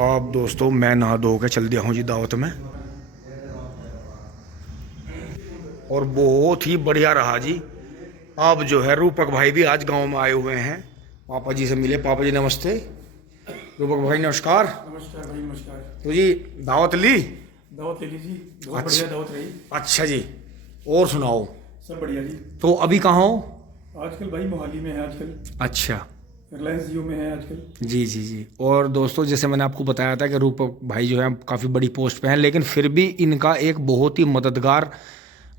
अब दोस्तों मैं नहा धो के चल दिया हूँ जी दावत में, और बहुत ही बढ़िया रहा जी। अब जो है रूपक भाई भी आज गांव में आए हुए हैं, पापा जी से मिले। पापा जी नमस्ते। रूपक भाई नमस्कार। नमस्कार भाई नमस्कार। तो जी दावत ली? दावत ले लीजिए, बहुत अच्छा, बढ़िया दावत रही। अच्छा जी, और सुनाओ। सब बढ़िया जी। तो अभी कहाँ हो? आजकल भाई मोहाली में है आजकल। अच्छा रिलायंस जियो में है आजकल। जी जी जी। और दोस्तों जैसे मैंने आपको बताया था कि रूपक भाई जो है काफ़ी बड़ी पोस्ट पे हैं, लेकिन फिर भी इनका एक बहुत ही मददगार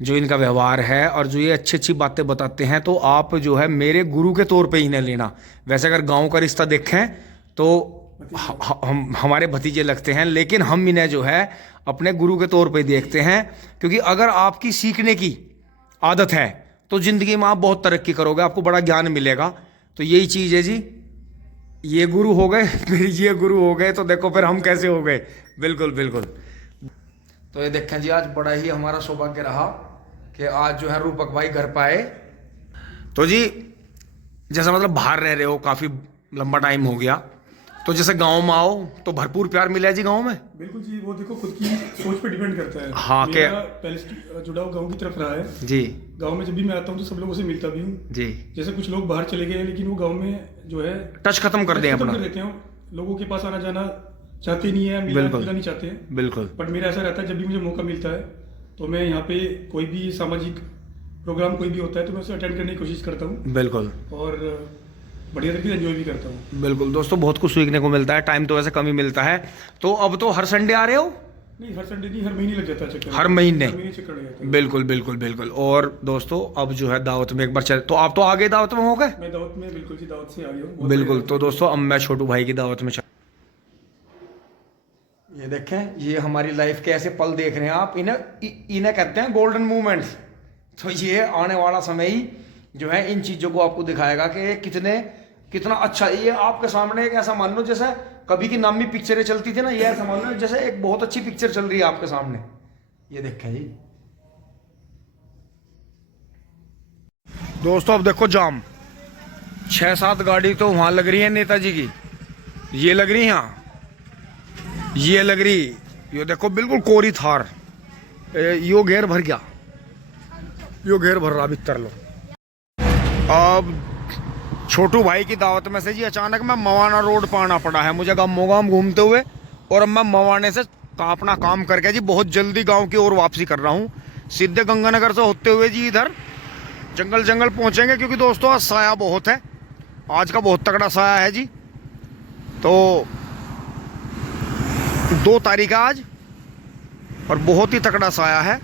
जो इनका व्यवहार है और जो ये अच्छी अच्छी बातें बताते हैं, तो आप जो है मेरे गुरु के तौर पे इन्हें लेना। वैसे अगर गांव का रिश्ता देखें तो हम हमारे भतीजे लगते हैं, लेकिन हम इन्हें जो है अपने गुरु के तौर पे देखते हैं, क्योंकि अगर आपकी सीखने की आदत है तो ज़िंदगी में आप बहुत तरक्की करोगे, आपको बड़ा ज्ञान मिलेगा। तो यही चीज़ है जी। ये गुरु हो गए फिर ये गुरु हो गए, तो देखो फिर हम कैसे हो गए। बिल्कुल बिल्कुल। तो ये देखें जी, आज बड़ा ही हमारा सौभाग्य रहा कि आज जो है रूपक भाई घर पाए। तो जी जैसा मतलब बाहर रह रहे हो काफ़ी लंबा टाइम हो गया, तो जैसे गांव में आओ तो भरपूर प्यार मिला है जी गांव में। बिल्कुल जी, वो देखो खुद की सोच पे डिपेंड करता है। हाँ, मेरा पहले से जुड़ाव गांव की तरफ रहा है जी गांव में। जब भी मैं आता हूँ तो सब लोगों से मिलता भी हूँ जी। जैसे कुछ लोग बाहर चले गए हैं, लेकिन वो गांव में जो है टच खत्म कर दें खत्म अपना। कर देते हैं। लोगों के पास आना जाना चाहते नहीं है, मिलना बिल्कुल। जुलना नहीं चाहते हैं। बिल्कुल बट मेरा ऐसा रहता है, जब भी मुझे मौका मिलता है तो मैं यहाँ पे कोई भी सामाजिक प्रोग्राम कोई भी होता है तो मैं उसे अटेंड करने की कोशिश करता हूँ, बिल्कुल और बढ़िया तरीके से एंजॉय भी करता हूँ। बिल्कुल। दोस्तों बहुत कुछ सीखने को मिलता है, टाइम तो वैसे कम ही मिलता है। तो अब तो हर संडे आ रहे हो? नहीं, हर संडे नहीं, हर महीने लग जाता है चक्कर। हर महीने? हर महीने चक्कर लग जाता है। बिल्कुल बिल्कुल बिल्कुल। और दोस्तों अब जो है दावत में एक बार चले, तो आप तो आगे दावत में हो गए? मैं दावत में बिल्कुल जी, दावत से आ गया हूँ। बहुत बिल्कुल। बढ़िया। तो दोस्तों अब मैं छोटू भाई की दावत में चल। ये देखें, ये हमारी लाइफ के ऐसे पल देख रहे हैं आप, इन्हें इन्हें कहते हैं गोल्डन मोमेंट्स। तो ये आने वाला समय ही जो है इन चीज़ों को आपको दिखाएगा कि ये कितना अच्छा। ये आपके सामने एक ऐसा मान लो जैसे कभी की नामी पिक्चरें चलती थी ना, ये ऐसा मान लो जैसे एक बहुत अच्छी पिक्चर चल रही है आपके सामने। ये देखें जी दोस्तों, अब देखो जाम 6-7 गाड़ी तो वहां लग रही है नेताजी की, ये लग रही यहाँ, ये लग रही, ये देखो बिल्कुल कोरी थार। यो घेर भर गया, यो घेर भर रहा भीतर लो। अब छोटू भाई की दावत में से जी अचानक मैं मवाना रोड पर आना पड़ा है मुझे, गांव घूमते हुए। और अब मैं मवाने से अपना काम करके जी बहुत जल्दी गांव की ओर वापसी कर रहा हूँ, सीधे गंगानगर से होते हुए जी इधर जंगल पहुंचेंगे, क्योंकि दोस्तों आज साया बहुत है, आज का बहुत तगड़ा साया है जी। तो 2 तारीख है आज और बहुत ही तगड़ा साया है।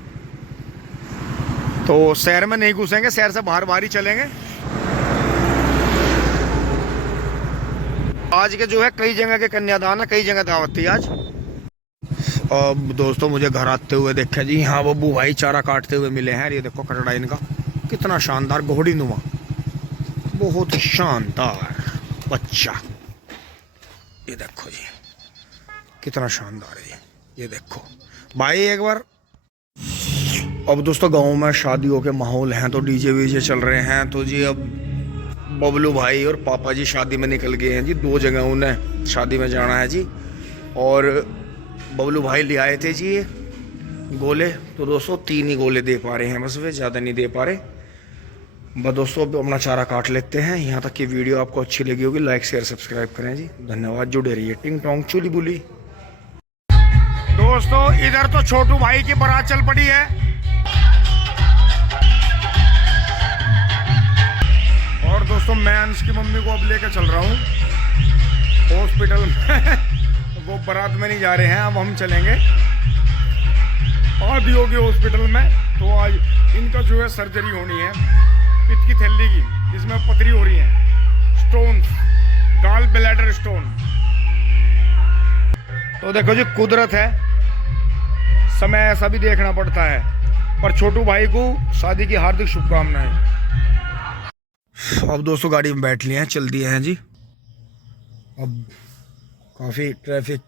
तो शहर में नहीं घुसेंगे, शहर से बाहर ही चलेंगे। आज के जो है कई जगह के कन्यादान है, कई जगह दावत थी आज। अब दोस्तों मुझे घर आते हुए देखा जी, हाँ बब्बू भाई चारा काटते हुए मिले हैं। ये देखो कटड़ा इनका कितना शानदार, घोड़ी नुमा, बहुत शानदार बच्चा। ये देखो जी कितना शानदार है ये देखो भाई एक बार। अब दोस्तों गांव में शादियों के माहौल हैं, तो डीजे वीजे चल रहे हैं। तो जी अब बबलू भाई और पापा जी शादी में निकल गए हैं जी, 2 जगह उन्हें शादी में जाना है जी। और बबलू भाई ले आए थे जी ये गोले, तो दोस्तों 3 ही गोले दे पा रहे हैं बस, वे ज़्यादा नहीं दे पा रहे। बस दोस्तों अब अपना चारा काट लेते हैं। यहाँ तक की वीडियो आपको अच्छी लगी होगी, लाइक शेयर सब्सक्राइब करें जी। धन्यवाद, जुड़े रहिए। टिंग टोंग चुली बुली। दोस्तों इधर तो छोटू भाई की बारात चल पड़ी है, और दोस्तों मैं अंश की मम्मी को अब लेकर चल रहा हूँ हॉस्पिटल में। वो बारात में नहीं जा रहे हैं, अब हम चलेंगे आदियोगी हॉस्पिटल में। तो आज इनका जो है सर्जरी होनी है पित्त की थैली की, जिसमें पथरी हो रही है, स्टोन, गॉल ब्लैडर स्टोन। तो देखो जी कुदरत है, समय ऐसा भी देखना पड़ता है। पर छोटू भाई को शादी की हार्दिक शुभकामनाएं। अब दोस्तों गाड़ी में बैठ लिए हैं, चल दिए हैं जी। अब काफ़ी ट्रैफिक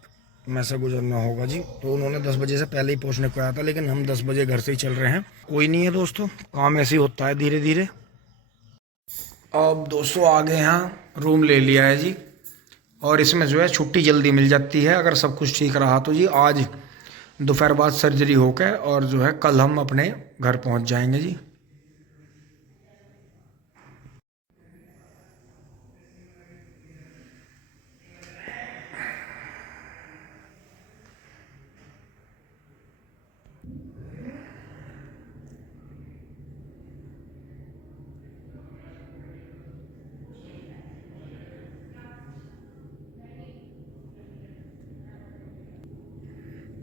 में से गुजरना होगा जी। तो उन्होंने 10 बजे से पहले ही पहुंचने को आया था, लेकिन हम 10 बजे घर से ही चल रहे हैं। कोई नहीं है दोस्तों, काम ऐसे ही होता है धीरे धीरे। अब दोस्तों आ गए हैं, रूम ले लिया है जी। और इसमें जो है छुट्टी जल्दी मिल जाती है अगर सब कुछ ठीक रहा तो जी। आज दोपहर बाद सर्जरी होकर और जो है कल हम अपने घर पहुंच जाएंगे जी।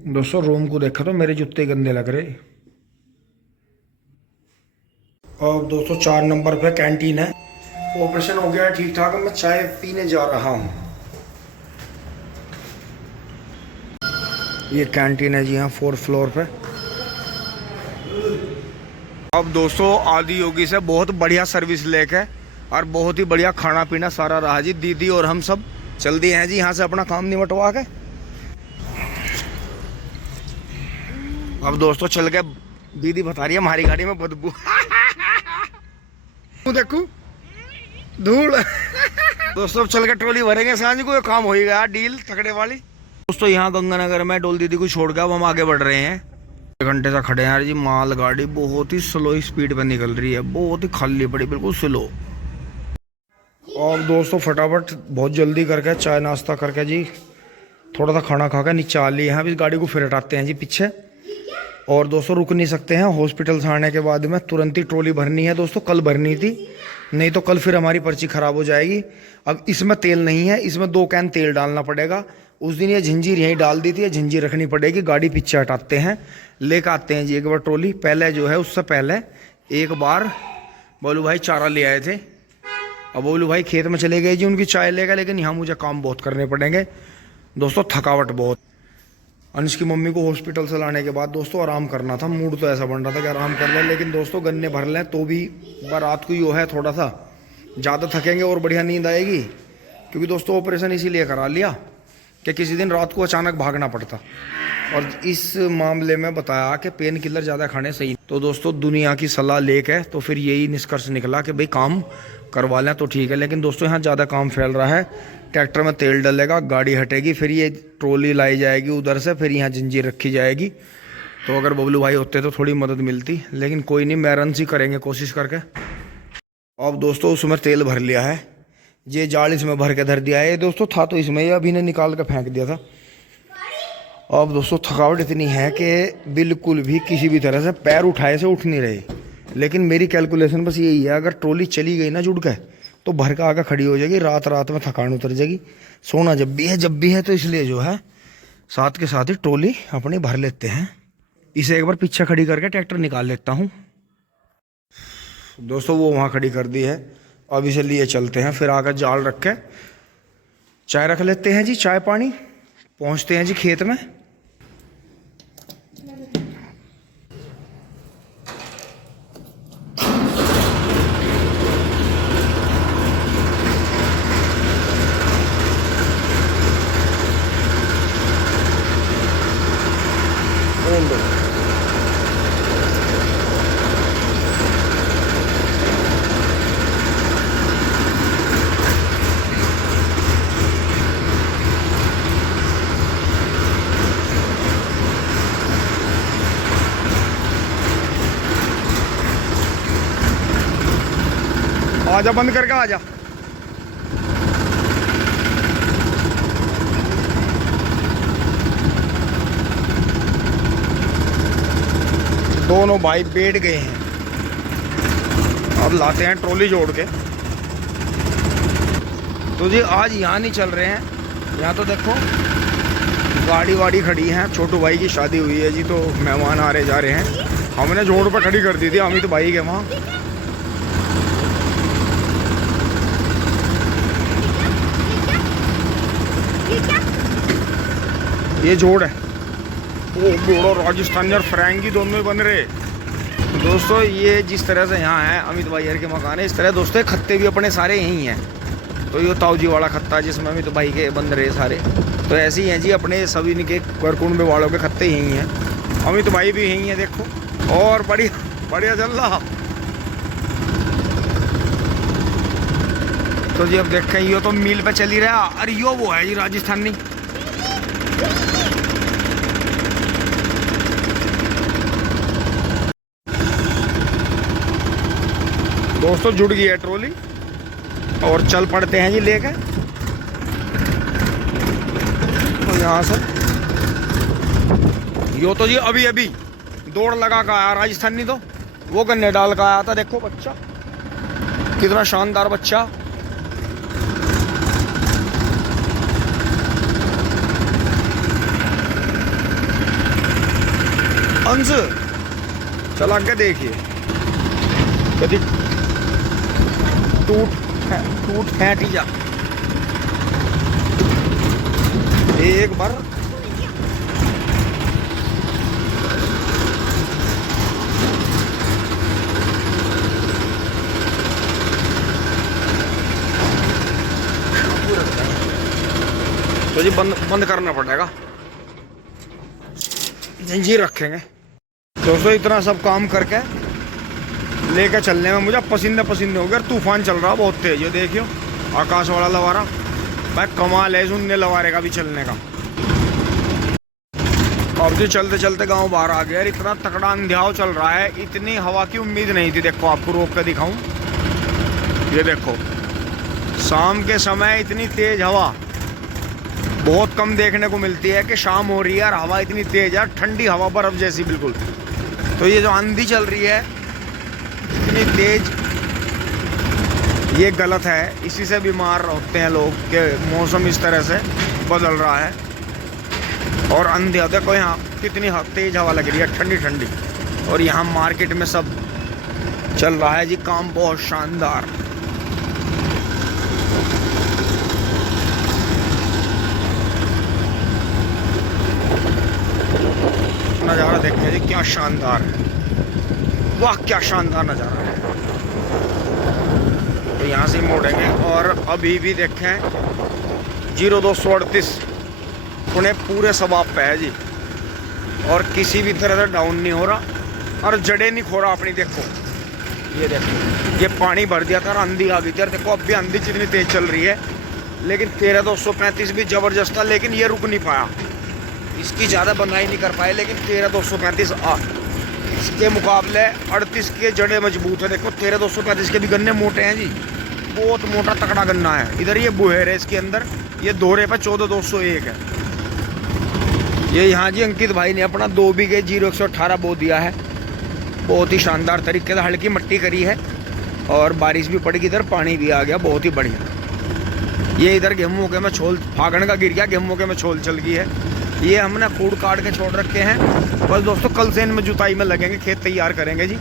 दोस्तों रूम को देखा तो मेरे जूते गंदे लग रहे। और दोस्तों 4 नंबर पे कैंटीन है। ऑपरेशन हो गया है ठीक ठाक। मैं चाय पीने जा रहा हूँ। ये कैंटीन है जी हाँ 4th फ्लोर पे। अब दोस्तों आदि योगी से बहुत बढ़िया सर्विस लेके और बहुत ही बढ़िया खाना पीना सारा रहा जी। दीदी और हम सब चल दिए हैं जी यहाँ से अपना काम निपटवा के। अब दोस्तों चल के दीदी बता रही है हमारी गाड़ी में बदबू देखो धूल दोस्तों अब चल के ट्रॉली भरेंगे सांझ को। काम हो ही गया डील तकड़े वाली। दोस्तों यहाँ गंगानगर में डोल दीदी को छोड़ के अब हम आगे बढ़ रहे हैं। 1 घंटे से खड़े हैं यार जी। माल गाड़ी बहुत ही स्लो स्पीड पे निकल रही है। बहुत ही खाली पड़ी बिल्कुल स्लो। और दोस्तों फटाफट बहुत जल्दी करके चाय नाश्ता करके जी थोड़ा सा खाना खा के नीचे आ लिए हैं। अब इस गाड़ी को फिर हटाते हैं जी पीछे। और दोस्तों रुक नहीं सकते हैं। हॉस्पिटल से आने के बाद में तुरंत ही ट्रॉली भरनी है दोस्तों। कल भरनी थी नहीं तो कल फिर हमारी पर्ची ख़राब हो जाएगी। अब इसमें तेल नहीं है। इसमें 2 कैन तेल डालना पड़ेगा। उस दिन ये झंझीर यहीं डाल दी थी। ये झंझीर रखनी पड़ेगी। गाड़ी पीछे हटाते हैं लेकर आते हैं जी एक बार ट्रॉली। पहले जो है उससे पहले एक बार बोलू भाई चारा ले आए थे। अब बोलू भाई खेत में चले गए जी उनकी चाय लेकर। लेकिन यहाँ मुझे काम बहुत करने पड़ेंगे दोस्तों। थकावट बहुत। अंश की मम्मी को हॉस्पिटल से लाने के बाद दोस्तों आराम करना था। मूड तो ऐसा बन रहा था कि आराम कर लें। लेकिन दोस्तों गन्ने भर लें तो भी रात को ही है थोड़ा सा ज़्यादा थकेंगे और बढ़िया नींद आएगी। क्योंकि दोस्तों ऑपरेशन इसीलिए करा लिया कि किसी दिन रात को अचानक भागना पड़ता। और इस मामले में बताया कि पेन किलर ज़्यादा खाने सही। तो दोस्तों दुनिया की सलाह लेके तो फिर यही निष्कर्ष निकला कि भाई काम करवा लें तो ठीक है। लेकिन दोस्तों यहाँ ज़्यादा काम फैल रहा है। ट्रैक्टर में तेल डलेगा, गाड़ी हटेगी, फिर ये ट्रॉली लाई जाएगी उधर से, फिर यहाँ जंजीर रखी जाएगी। तो अगर बबलू भाई होते तो थोड़ी मदद मिलती। लेकिन कोई नहीं मैरन सी करेंगे कोशिश करके। अब दोस्तों उसमें तेल भर लिया है। ये जाल इसमें भर के धर दिया है। ये दोस्तों था तो इसमें ये अभी ने निकाल कर फेंक दिया था। अब दोस्तों थकावट इतनी है कि बिल्कुल भी किसी भी तरह से पैर उठाए से उठ नहीं रहे। लेकिन मेरी कैलकुलेशन बस यही है अगर ट्रॉली चली गई ना जुड़ के तो भर का आगे खड़ी हो जाएगी। रात रात में थकान उतर जाएगी। सोना जब भी है तो इसलिए जो है साथ के साथ ही ट्रॉली अपनी भर लेते हैं। इसे एक बार पीछे खड़ी करके ट्रैक्टर निकाल लेता हूँ। दोस्तों वो वहाँ खड़ी कर दी है। अब इसे लिए चलते हैं। फिर आकर जाल रख के चाय रख लेते हैं जी। चाय पानी पहुँचते हैं जी खेत में। आजा बंद करके आजा। दोनों भाई बैठ गए हैं। अब लाते हैं ट्रॉली जोड़ के। तो जी आज यहाँ नहीं चल रहे हैं। यहाँ तो देखो गाड़ी वाड़ी खड़ी है। छोटू भाई की शादी हुई है जी तो मेहमान आ रहे जा रहे हैं। हमने जोड़ पर खड़ी कर दी थी अमित भाई के वहाँ। ये जोड़ है। वो घोड़ा राजस्थानी और फ्रैंकी दोनों ही बन रहे। तो दोस्तों ये जिस तरह से यहाँ है अमित भाई के मकान है इस तरह दोस्तों खत्ते भी अपने सारे यहीं हैं। तो ये ताऊजी वाला खत्ता जिसमें अमित भाई के बन रहे सारे तो ऐसे ही हैं जी। अपने सभी इनके कुंबे वालों के खत्ते यहीं हैं। अमित भाई भी यहीं हैं देखो। और बढ़िया बढ़िया चल रहा। दोस्तों जी अब देखें यो तो मील पे चली रहा। अरे यो वो है जी राजस्थानी। दोस्तों जुड़ गई है ट्रॉली और चल पड़ते हैं जी लेके। तो यहाँ से यो तो जी अभी अभी दौड़ लगा का आया राजस्थानी। तो वो गन्ने डाल का आया था। देखो बच्चा कितना शानदार बच्चा। अंश चल आगे देखिए कभी टूट फैट ही जा एक बार। तो जी बंद करना पड़ेगा, जंजीर रखेंगे। दोस्तों इतना सब काम करके लेकर चलने में मुझे पसीने पसीने हो गए। तूफान चल रहा बहुत तेज। ये देखियो आकाश वाला लवारा भाई कमाल है सुनने लवारे का भी चलने का। अब जो चलते चलते गांव बाहर आ गया। इतना तकड़ा अंधियाव चल रहा है, इतनी हवा की उम्मीद नहीं थी। देखो आपको रोक कर दिखाऊं, ये देखो शाम के समय इतनी तेज हवा बहुत कम देखने को मिलती है कि शाम हो रही है और हवा इतनी तेज है, ठंडी हवा बर्फ जैसी बिल्कुल। तो ये जो आंधी चल रही है इतनी तेज, ये गलत है। इसी से बीमार होते हैं लोग कि मौसम इस तरह से बदल रहा है। और अंधेरा देखो यहाँ कितनी तेज हवा लग रही है, ठंडी ठंडी। और यहाँ मार्केट में सब चल रहा है जी काम बहुत शानदार। नज़ारा देखिए जी क्या शानदार है, वाह क्या शानदार नज़ारा है। तो यहाँ से मोड़ेंगे और अभी भी देखें 0238 उन्हें पूरे सबाब पे है जी। और किसी भी तरह से डाउन नहीं हो रहा और जड़े नहीं खो रहा अपनी। देखो ये देखो ये पानी भर दिया था और आंधी आ गई थी। और देखो अब भी आंधी जितनी तेज चल रही है, लेकिन 13235 भी ज़बरदस्त था, लेकिन ये रुक नहीं पाया। इसकी ज़्यादा बनाई नहीं कर पाए, लेकिन 13235 इसके मुकाबले 38 के जड़े मजबूत है। देखो 13235 के भी गन्ने मोटे हैं जी, बहुत मोटा तकड़ा गन्ना है। इधर ये बुहेर है इसके अंदर, ये दोहरे पर 14201 है। ये यहाँ जी अंकित भाई ने अपना 2 बीघे 0118 बो दिया है। बहुत ही शानदार तरीके से हल्की मिट्टी करी है और बारिश भी पड़ी, इधर पानी भी आ गया, बहुत ही बढ़िया। ये इधर गेहूँ के में छोल फागण का गिर गया, गेहूँ के में छोल चल गई है। ये हमने कूड़ काट के छोड़ रखे हैं। बस दोस्तों कल से इनमें जुताई में लगेंगे, खेत तैयार करेंगे जी।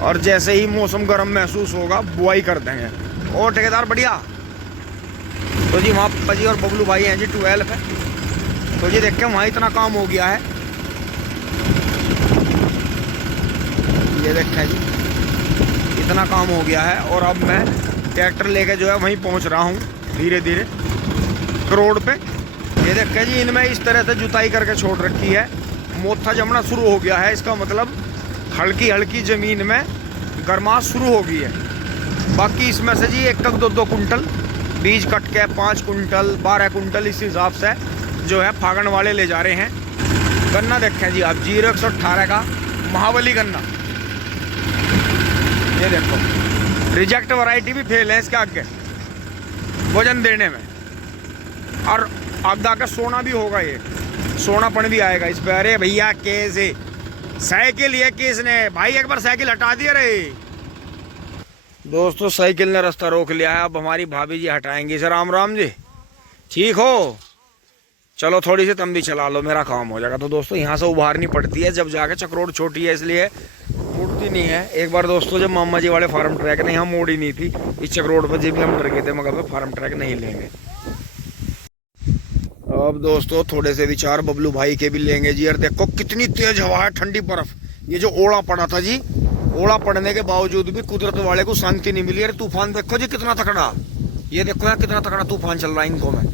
और जैसे ही मौसम गर्म महसूस होगा बुआई कर देंगे। और ठेकेदार बढ़िया। तो जी वहाँ पप्पा जी और बबलू भाई हैं जी 12 है। तो जी देख के वहाँ इतना काम हो गया है, ये देखें जी इतना काम हो गया है। और अब मैं ट्रैक्टर लेके जो है वहीं पहुँच रहा हूँ धीरे धीरे रोड पे। ये देखें जी इनमें इस तरह से जुताई करके छोड़ रखी है, मोथा जमना शुरू हो गया है। इसका मतलब हल्की हल्की ज़मीन में गर्माश शुरू हो गई है। बाकी इसमें से जी 1-2 कुंटल बीज कट के 5 कुंटल 12 कुंटल इस हिसाब से जो है फागण वाले ले जा रहे हैं। गन्ना देखें जी आप 0118 का महाबली गन्ना, ये देखो रिजेक्ट वैरायटी भी फेल है इसके आगे वजन देने में। और आगे आकर सोना भी होगा, ये सोनापन भी आएगा इस पे। अरे भैया कैसे साइकिल ये किसने भाई एक बार साइकिल हटा दिया रे। दोस्तों साइकिल ने रास्ता रोक लिया है, अब हमारी भाभी जी हटाएंगी। सर राम राम जी, ठीक हो? चलो थोड़ी सी तुम भी चला लो, मेरा काम हो जाएगा। तो दोस्तों यहाँ से उभारनी पड़ती है जब जाके, चक्रोड छोटी है इसलिए मुड़ती नहीं है। एक बार दोस्तों जब मामा जी वाले फार्म ट्रैक ने यहाँ मोड़ी नहीं थी इस चक्रोड पर, जब भी हम डर गए थे मगर फार्म ट्रैक नहीं लेंगे। अब दोस्तों थोड़े से विचार बबलू भाई के भी लेंगे जी। यार देखो कितनी तेज हवा है, ठंडी बर्फ। ये जो ओला पड़ा था जी, ओला पड़ने के बावजूद भी कुदरत वाले को शांति नहीं मिली। यार तूफान देखो जी कितना तकड़ा, ये देखो यार कितना तकड़ा तूफान चल रहा है इनको में।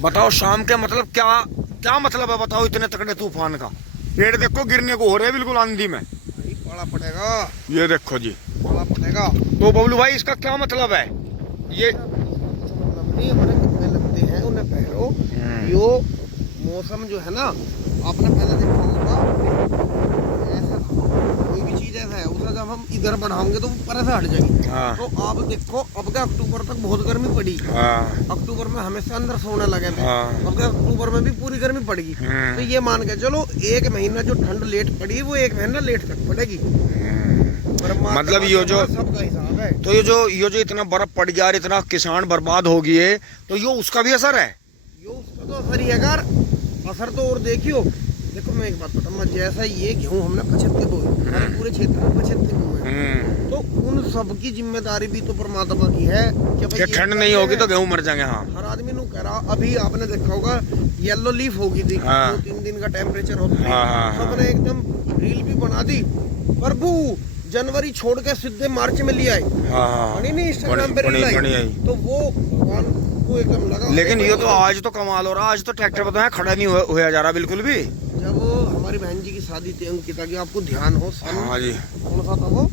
बताओ शाम के मतलब क्या मतलब है बताओ इतने तकड़े तूफान का। पेड़ देखो गिरने को हो रहे हैं बिल्कुल आंधी में, पाला पड़ेगा। ये देखो जी पाला पड़ेगा। तो बबलू भाई इसका क्या मतलब है? ये यो मौसम जो है ना, आपने पहले देखा होगा, ऐसा कोई भी चीज ऐसा है उसे जब हम इधर बढ़ाएंगे तो ऊपर से हट जाएगी। हाँ। तो आप देखो अब के अक्टूबर तक बहुत गर्मी पड़ी। हाँ। अक्टूबर में हमेशा अंदर सोने लगे थे। हाँ। अब के अक्टूबर में भी पूरी गर्मी पड़ेगी। तो ये मान के चलो एक महीना जो ठंड लेट पड़ी वो एक महीना लेट तक पड़ेगी। मतलब ये जो सबका हिसाब है। तो ये जो इतना बर्फ पड़ गया और इतना किसान बर्बाद हो गए, तो ये उसका भी असर है। यो उसका तो असर ही है यार। असर तो और देखियो, देखो मैं एक बात बताऊँ, जैसा ये गेहूँ हमने 75 बोए, हमारे पूरे क्षेत्र में 75 बोए, तो उन सब की जिम्मेदारी भी तो परमात्मा की है कि ठंड नहीं होगी तो गेहूँ मर जाएंगे। हाँ, हर आदमी नु कह रहा। अभी आपने देखा होगा येलो लीफ होगी थी। हाँ। 2-3 दिन का टेम्परेचर होता है। हाँ। सबने एकदम रील भी बना दी। प्रभु जनवरी छोड़ के सीधे मार्च में लिया है। हाँ। बनी नहीं इंस्टाग्राम पे रील आई। तो वो भगवान को एकदम लगा। लेकिन ये तो आज तो कमाल हो रहा, आज तो ट्रैक्टर पर तो है खड़ा नहीं हुआ जा रहा बिल्कुल भी। जब हमारी बहन जी की शादी थी अंकिता की, आपको ध्यान हो, हाँ जी, कौन सा था वो,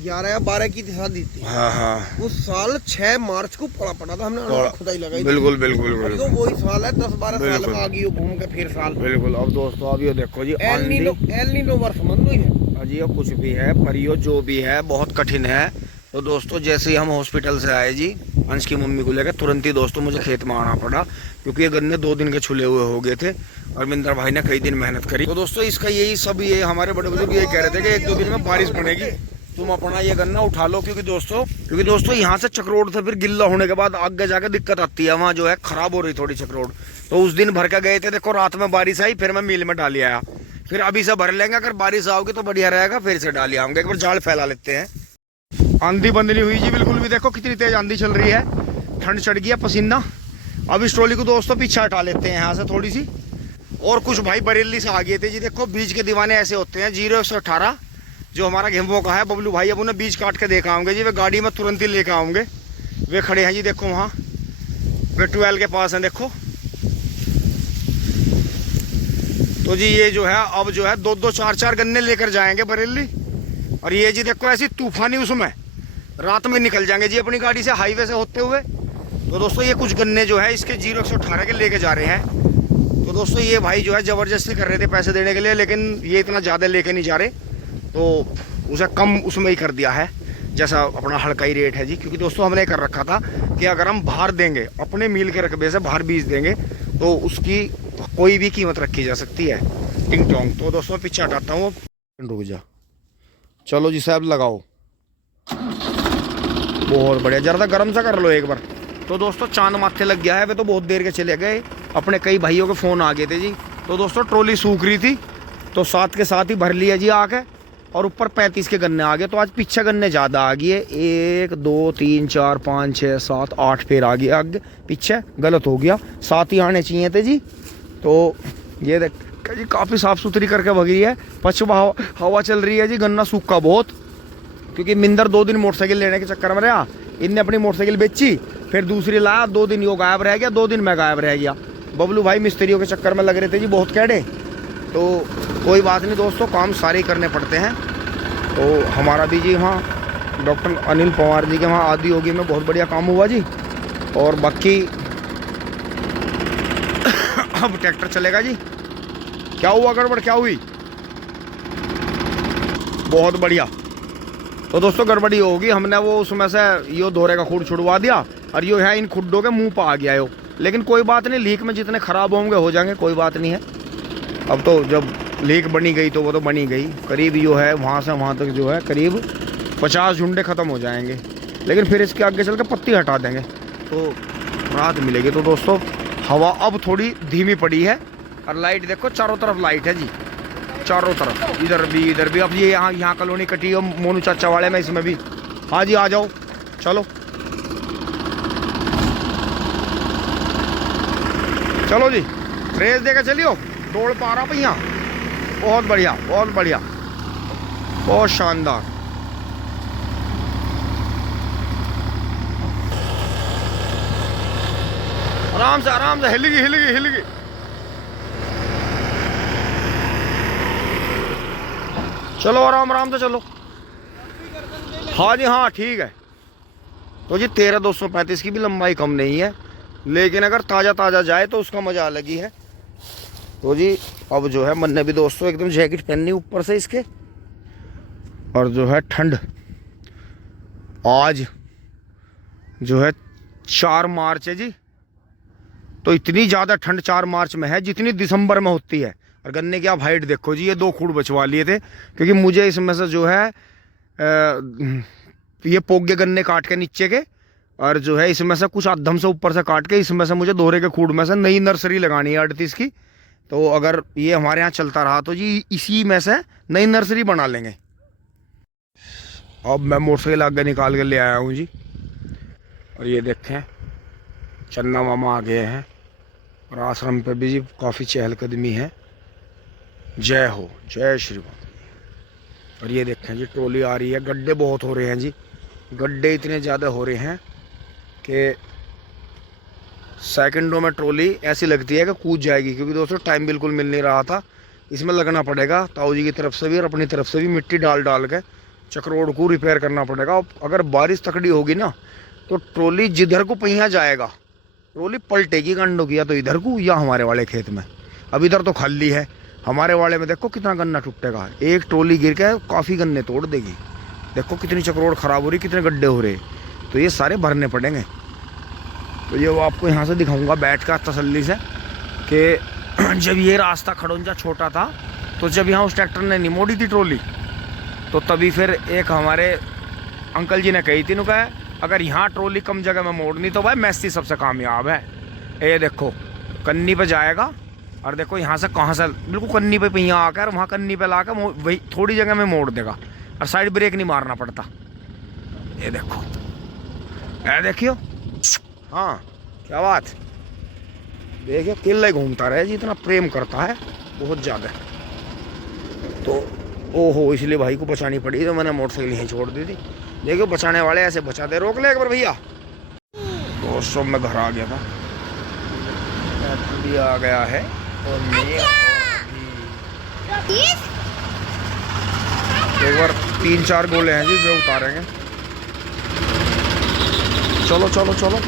11 या 12 की शादी थी। हाँ हाँ, उस साल 6 मार्च को पड़ा था, हमने खुदाई लगाई थी। बिल्कुल बिल्कुल तो बिल्कुल वही साल है, 10-12 साल में आ गई घूम के फिर साल। बिल्कुल। अब दोस्तों अब ये देखो जी, एल नीनो वर्ष मन हुई है जी, ये कुछ भी है पर ये जो भी है बहुत कठिन है। तो दोस्तों जैसे ही हम हॉस्पिटल से आए जी, अंश की मम्मी को लेकर तुरंत ही दोस्तों मुझे खेत में आना पड़ा, क्योंकि ये गन्ने 2 दिन के छुले हुए हो गए थे और मिंदर भाई ने कई दिन मेहनत करी। तो दोस्तों इसका यही सब, ये हमारे बड़े बुजुर्ग ये कह रहे थे कि 1-2 दिन में बारिश पड़ेगी, तुम अपना ये गन्ना उठा लो। क्योंकि दोस्तों यहाँ से चक्रोड से फिर गिल्ला होने के बाद आगे जाकर दिक्कत आती है, वहाँ जो है खराब हो रही थोड़ी चक्रोड। तो उस दिन भर के गए थे, देखो रात में बारिश आई, फिर मैं मिल में डाली आया। फिर अभी से भर लेंगे, अगर बारिश आओगी तो बढ़िया रहेगा, फिर से डाली आऊंगे। एक बार जाल फैला लेते हैं। आंधी बंद नहीं हुई जी बिल्कुल भी, देखो कितनी तेज आंधी चल रही है, ठंड चढ़ गई है, पसीना। अब इस ट्रॉली को दोस्तों पीछे हटा लेते हैं यहाँ से थोड़ी सी। और कुछ भाई बरेली से आ गए थे जी, देखो बीज के दीवाने ऐसे होते हैं। 0-118 जो हमारा गेहूं का है, बबलू भाई अब उन्हें बीज काट के देखा आऊंगे जी, वे गाड़ी में तुरंत ही लेकर आऊंगे। वे खड़े हैं जी, देखो वहाँ वे 12 के पास हैं, देखो। तो जी ये जो है अब जो है 2-2, 4-4 गन्ने लेकर जाएंगे बरेली। और ये जी देखो ऐसी तूफानी उसमें रात में निकल जाएंगे जी अपनी गाड़ी से, हाईवे से होते हुए। तो दोस्तों ये कुछ गन्ने जो है इसके 0-118 के लेके जा रहे हैं। तो दोस्तों ये भाई जो है ज़बरदस्ती कर रहे थे पैसे देने के लिए, लेकिन ये इतना ज़्यादा लेके नहीं जा रहे, तो उसे कम उसमें ही कर दिया है, जैसा अपना हल्का ही रेट है जी। क्योंकि दोस्तों हमने कर रखा था कि अगर हम बाहर देंगे, अपने मील के रकबे से बाहर बीज देंगे, तो उसकी कोई भी कीमत रखी जा सकती है, टिंग टोंग। तो दोस्तों पीछे हटाता हूँ, रुक जा। चलो जी साहब लगाओ, बहुत बढ़िया। जरा गर्म सा कर लो एक बार। तो दोस्तों चांद माथे लग गया है, वे तो बहुत देर के चले गए, अपने कई भाइयों के फ़ोन आ गए थे जी। तो दोस्तों ट्रॉली सूख रही थी, तो साथ के साथ ही भर लिया जी आके, और ऊपर 35 के गन्ने आ गए। तो आज पीछे गन्ने ज़्यादा आ गए, 1 2 3 4 5 6 7 8 फिर आ गए आगे पीछे, गलत हो गया, 7 ही आने चाहिए थे जी। तो ये देख जी काफ़ी साफ़ सुथरी करके भगी है, पछवा हवा चल रही है जी, गन्ना सूखा बहुत। क्योंकि मिंदर 2 दिन मोटरसाइकिल लेने के चक्कर में रहा, इनने अपनी मोटरसाइकिल बेची, फिर दूसरी लाया, 2 दिन यो गायब रह गया, 2 दिन मैं गायब रह गया। बबलू भाई मिस्त्रियों के चक्कर में लग रहे थे जी, बहुत कैडे। तो कोई बात नहीं दोस्तों, काम सारे ही करने पड़ते हैं। तो हमारा भी जी वहाँ डॉक्टर अनिल पवार जी के वहाँ आदि योगी में बहुत बढ़िया काम हुआ जी। और बाकी अब ट्रैक्टर चलेगा जी। क्या हुआ गड़बड़, क्या हुई? बहुत बढ़िया। तो दोस्तों गड़बड़ी होगी, हमने वो उसमें से यो दोहरे का खूड छुड़वा दिया, और यो है इन खुड्डों के मुंह पर आ गया यो। लेकिन कोई बात नहीं, लीक में जितने ख़राब होंगे हो जाएंगे, कोई बात नहीं है। अब तो जब लीक बनी गई तो वो तो बनी गई। करीब यो है वहाँ से वहाँ तक जो है करीब 50 झुंडे ख़त्म हो जाएंगे, लेकिन फिर इसके आगे चल के पत्ती हटा देंगे तो राहत मिलेगी। तो दोस्तों हवा अब थोड़ी धीमी पड़ी है, और लाइट देखो चारों तरफ लाइट है जी, चारों तरफ, इधर भी इधर भी। अब ये यहाँ कॉलोनी कटी है मोनू चाचा वाले में, इसमें भी। हाँ जी आ जाओ, चलो चलो जी, रेस देकर चलियो, दौड़ पा रहा भैया। बहुत बढ़िया, बहुत बढ़िया, बहुत शानदार। आराम से हिलेगी हिलेगी हिलेगी। चलो आराम से चलो। हाँ जी हाँ ठीक है। तो जी 13,235 की भी लंबाई कम नहीं है, लेकिन अगर ताज़ा ताज़ा जाए तो उसका मज़ा अलग ही है। तो जी अब जो है मन ने भी दोस्तों एकदम जैकेट पहननी ऊपर से इसके। और जो है ठंड आज जो है 4 मार्च है जी, तो इतनी ज़्यादा ठंड 4 मार्च में है जितनी दिसंबर में होती है। और गन्ने की आप हाइट देखो जी, ये 2 खूड़ बचवा लिए थे क्योंकि मुझे इसमें से जो है ये पोगे गन्ने काट के नीचे के, और जो है इसमें से कुछ अद्धम से ऊपर से काट के इसमें से मुझे दोहरे के खूड़ में से नई नर्सरी लगानी है 38 की। तो अगर ये हमारे यहाँ चलता रहा तो जी इसी में से नई नर्सरी बना लेंगे। अब मैं मोटरसाइकिल आगे निकाल के ले आया हूँ जी, और ये देखें चन्ना मामा आ गए हैं और आश्रम पे भी जी काफ़ी चहलकदमी है। जय हो, जय श्री राम। और ये देखें जी ट्रॉली आ रही है, गड्ढे बहुत हो रहे हैं जी, गड्ढे इतने ज़्यादा हो रहे हैं कि सेकंडों में ट्रॉली ऐसी लगती है कि कूद जाएगी। क्योंकि दोस्तों टाइम बिल्कुल मिल नहीं रहा था, इसमें लगना पड़ेगा ताऊ जी की तरफ से भी और अपनी तरफ से भी मिट्टी डाल डाल के चक्रोड़ को रिपेयर करना पड़ेगा। अगर बारिश तकड़ी होगी ना तो ट्रॉली जिधर को पहिया जाएगा ट्रॉली पलटेगी, गन्नों की या तो इधर को या हमारे वाले खेत में। अब इधर तो खाली है, हमारे वाले में देखो कितना गन्ना टूटेगा, एक ट्रॉली गिर के काफ़ी गन्ने तोड़ देगी। देखो कितनी चक्रोड़ ख़राब हो रही, कितने गड्ढे हो रहे, तो ये सारे भरने पड़ेंगे। तो ये वो आपको यहाँ से दिखाऊंगा बैठ कर तसल्ली से कि जब ये रास्ता खड़ोंजा छोटा था तो जब यहाँ उस ट्रैक्टर ने नहीं मोड़ी थी ट्रॉली, तो तभी फिर एक हमारे अंकल जी ने कही थी नु कहा अगर यहाँ ट्रॉली कम जगह में मोड़नी तो भाई मैसी सबसे कामयाब है। ये देखो कन्नी पे जाएगा और देखो यहाँ से कहाँ से बिल्कुल कन्नी पे पहिया आकर वहाँ कन्नी पे लाकर वही थोड़ी जगह में मोड़ देगा और साइड ब्रेक नहीं मारना पड़ता। ये देखो, ये देखियो, हाँ क्या बात, देखिए किले घूमता रहे जी, इतना प्रेम करता है बहुत ज़्यादा। तो ओहो इसलिए भाई को बचानी पड़ी, तो मैंने मोटरसाइकिल यहीं छोड़ दी थी। देखो बचाने वाले ऐसे बचाते, रोक ले एक बार भैया। तो सब में घर आ गया था, भी आ गया है और मैं एक बार 3-4 गोले हैं जी वे उतारेंगे। चलो चलो चलो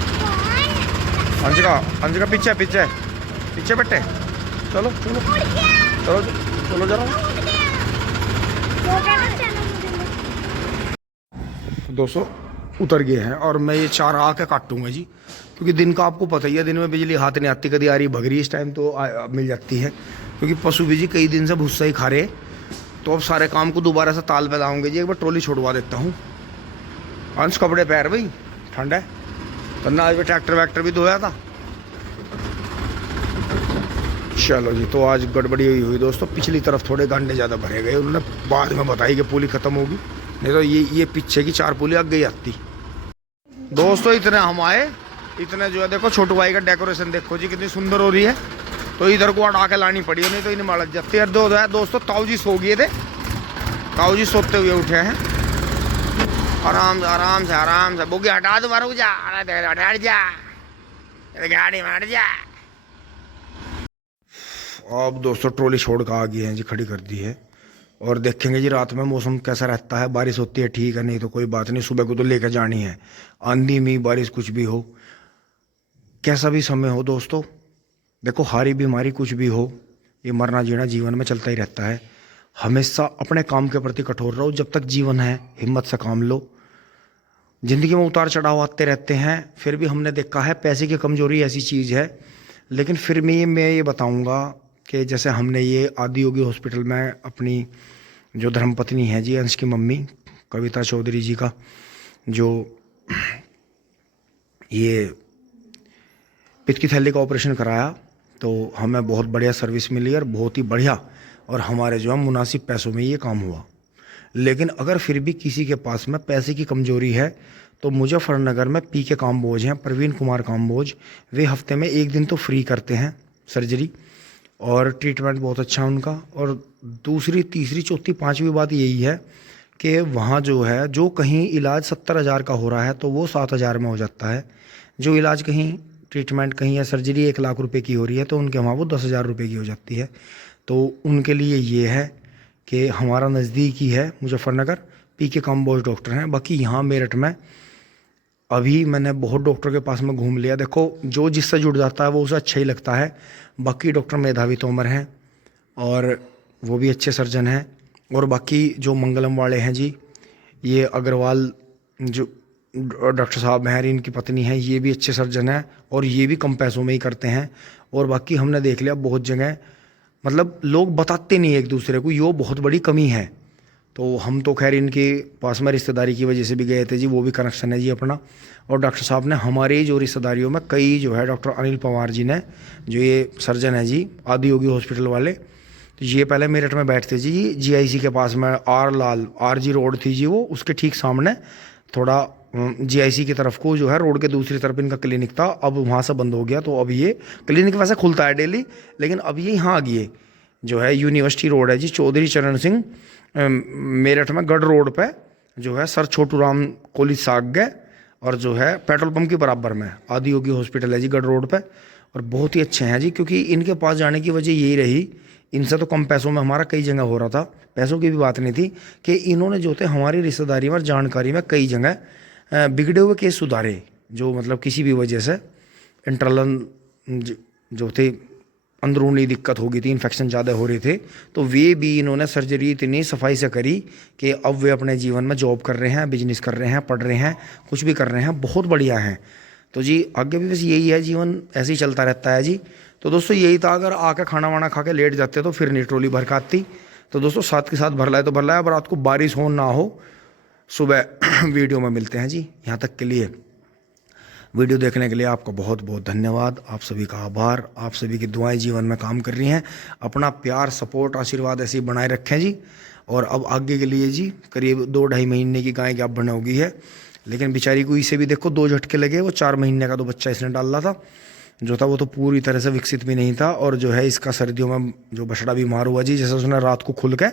अंजिका पीछे पीछे पीछे बैठे, चलो चलो चलो चलो जरा। दोस्तों उतर गए हैं और मैं ये 4 आके काटूंगा जी, क्योंकि दिन का आपको पता ही है, दिन में बिजली हाथ नहीं आती, कभी आ रही भगरी, इस टाइम तो मिल जाती है। क्योंकि पशु भी जी कई दिन से भूसा ही खा रहे, तो अब सारे काम को दोबारा से ताल पे लाऊंगे जी। एक बार ट्रॉली छोड़वा देता हूँ। अंश कपड़े पैर भाई ठंड है, वरना आज भी ट्रैक्टर वैक्टर भी धोया था। चलो जी, तो आज गड़बड़ी हुई दोस्तों, पिछली तरफ थोड़े गांडे ज़्यादा भरे गए, उन्होंने बाद में बताई कि पुली ख़त्म होगी, नहीं तो ये पीछे की 4 पुली आगे आती। दोस्तों इतने हम आए, इतने जो है देखो छोटू भाई का डेकोरेशन देखो जी कितनी सुंदर हो रही है, तो इधर को हटा के लानी पड़ी, नहीं तो इन्हें मालक जाती है। दोस्तों ताऊ जी सो गए थे, ताऊ जी सोते हुए उठे हैं। आराम से आराम से आराम से बोगी हटा दो, मारो जा हट जा गाड़ी में हट जा। अब दोस्तों ट्रॉली छोड़ कर आ गए हैं जी, खड़ी कर दी है। और देखेंगे जी रात में मौसम कैसा रहता है, बारिश होती है ठीक है, नहीं तो कोई बात नहीं, सुबह को तो लेकर जानी है। आंधी में बारिश कुछ भी हो, कैसा भी समय हो दोस्तों, देखो हारी बीमारी कुछ भी हो, ये मरना जीना जीवन में चलता ही रहता है। हमेशा अपने काम के प्रति कठोर रहो, जब तक जीवन है हिम्मत से काम लो। ज़िंदगी में उतार चढ़ाव आते रहते हैं, फिर भी हमने देखा है पैसे की कमजोरी ऐसी चीज़ है। लेकिन फिर मैं ये बताऊँगा कि जैसे हमने ये आदि योगी हॉस्पिटल में अपनी जो धर्मपत्नी है जी, अंश की मम्मी कविता चौधरी जी का जो ये पित्त की थैली का ऑपरेशन कराया, तो हमें बहुत बढ़िया सर्विस मिली और बहुत ही बढ़िया, और हमारे जो है मुनासिब पैसों में ये काम हुआ। लेकिन अगर फिर भी किसी के पास में पैसे की कमजोरी है तो मुजफ्फरनगर में पी के काम्बोज हैं, प्रवीण कुमार काम्बोज, वे हफ्ते में 1 दिन तो फ्री करते हैं सर्जरी, और ट्रीटमेंट बहुत अच्छा है उनका। और दूसरी तीसरी चौथी पांचवी बात यही है कि वहाँ जो है जो कहीं इलाज 70,000 का हो रहा है तो वो 7,000 में हो जाता है। जो इलाज कहीं ट्रीटमेंट कहीं या सर्जरी 1 लाख रुपए की हो रही है तो उनके वहाँ वो 10,000 रुपये की हो जाती है। तो उनके लिए ये है कि हमारा नज़दीक ही है मुजफ्फरनगर, पी के काम्बोज डॉक्टर हैं। बाकी यहाँ मेरठ में अभी मैंने बहुत डॉक्टर के पास में घूम लिया। देखो जो जिससे जुड़ जाता है वो उसे अच्छा ही लगता है। बाकी डॉक्टर मेधावी तोमर हैं और वो भी अच्छे सर्जन हैं। और बाकी जो मंगलम वाले हैं जी, ये अग्रवाल जो डॉक्टर साहब हैं, इनकी पत्नी है, ये भी अच्छे सर्जन हैं और ये भी कम पैसों में ही करते हैं। और बाकी हमने देख लिया बहुत जगह, मतलब लोग बताते नहीं एक दूसरे को, ये बहुत बड़ी कमी है। तो हम तो खैर इनके पास में रिश्तेदारी की वजह से भी गए थे जी, वो भी कनेक्शन है जी अपना। और डॉक्टर साहब ने हमारे जो रिश्तेदारियों में कई जो है, डॉक्टर अनिल पवार जी ने, जो ये सर्जन है जी आदियोगी हॉस्पिटल वाले, तो ये पहले मेरठ में बैठते जी जीआईसी के पास में, आरजी रोड थी जी वो, उसके ठीक सामने थोड़ा जीआईसी की तरफ को जो है रोड के दूसरी तरफ इनका क्लिनिक था। अब वहाँ से बंद हो गया, तो अब ये क्लिनिक वैसे खुलता है डेली, लेकिन अब ये यहाँ आ गए जो है यूनिवर्सिटी रोड है जी, चौधरी चरण सिंह मेरठ में गढ़ रोड पे जो है सर छोटू राम कॉलेज साग गए, और जो है पेट्रोल पंप के बराबर में आदियोगी हॉस्पिटल है जी गढ़ रोड पे। और बहुत ही अच्छे हैं जी, क्योंकि इनके पास जाने की वजह यही रही, इनसे तो कम पैसों में हमारा कई जगह हो रहा था, पैसों की भी बात नहीं थी, कि इन्होंने जो थे हमारी रिश्तेदारी में जानकारी में कई जगह बिगड़े हुए केस सुधारे, जो मतलब किसी भी वजह से इंटरनल जो थे अंदरूनी दिक्कत हो गई थी, इन्फेक्शन ज़्यादा हो रहे थे, तो वे भी इन्होंने सर्जरी इतनी सफाई से करी कि अब वे अपने जीवन में जॉब कर रहे हैं, बिजनेस कर रहे हैं, पढ़ रहे हैं, कुछ भी कर रहे हैं, बहुत बढ़िया हैं। तो जी आगे भी बस यही है, जीवन ऐसे ही चलता रहता है जी। तो दोस्तों यही था, अगर आकर खाना वाना खा के लेट जाते तो फिर नहीं ट्रॉली भर के आती। तो दोस्तों साथ के साथ भर लाए तो भर लाए, अब रात को बारिश हो ना हो, सुबह वीडियो में मिलते हैं जी। यहाँ तक के लिए वीडियो देखने के लिए आपका बहुत बहुत धन्यवाद, आप सभी का आभार, आप सभी की दुआएं जीवन में काम कर रही हैं। अपना प्यार, सपोर्ट, आशीर्वाद ऐसे ही बनाए रखें जी। और अब आगे के लिए जी करीब 2-2.5 महीने की गाय क्या बन होगी है, लेकिन बेचारी को इसे भी देखो 2 झटके लगे। वो 4 महीने का तो बच्चा इसने डाला था, जो था वो तो पूरी तरह से विकसित भी नहीं था। और जो है इसका सर्दियों में जो बछड़ा बीमार हुआ जी, जैसे उसने रात को खुल के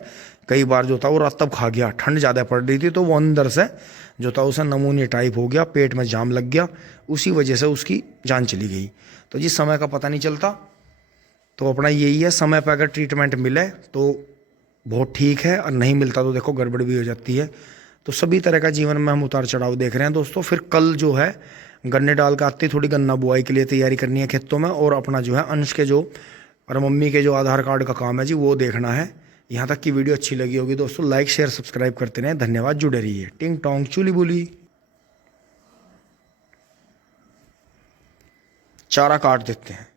कई बार जो था वो रात तब खा गया, ठंड ज़्यादा पड़ रही थी, तो वो अंदर से जो था उसे नमूनिया टाइप हो गया, पेट में जाम लग गया, उसी वजह से उसकी जान चली गई। तो जिस समय का पता नहीं चलता, तो अपना यही है, समय पर अगर ट्रीटमेंट मिले तो बहुत ठीक है, और नहीं मिलता तो देखो गड़बड़ भी हो जाती है। तो सभी तरह का जीवन में हम उतार चढ़ाव देख रहे हैं दोस्तों। फिर कल जो है गन्ने डाल के आती, थोड़ी गन्ना बुआई के लिए तैयारी करनी है खेतों में, और अपना जो है अंश के जो और मम्मी के जो आधार कार्ड का काम है जी वो देखना है। यहाँ तक की वीडियो अच्छी लगी होगी दोस्तों, लाइक शेयर सब्सक्राइब करते रहें। धन्यवाद, जुड़े रहिए। टिंग टोंग चुली बुली, चारा काट देते हैं।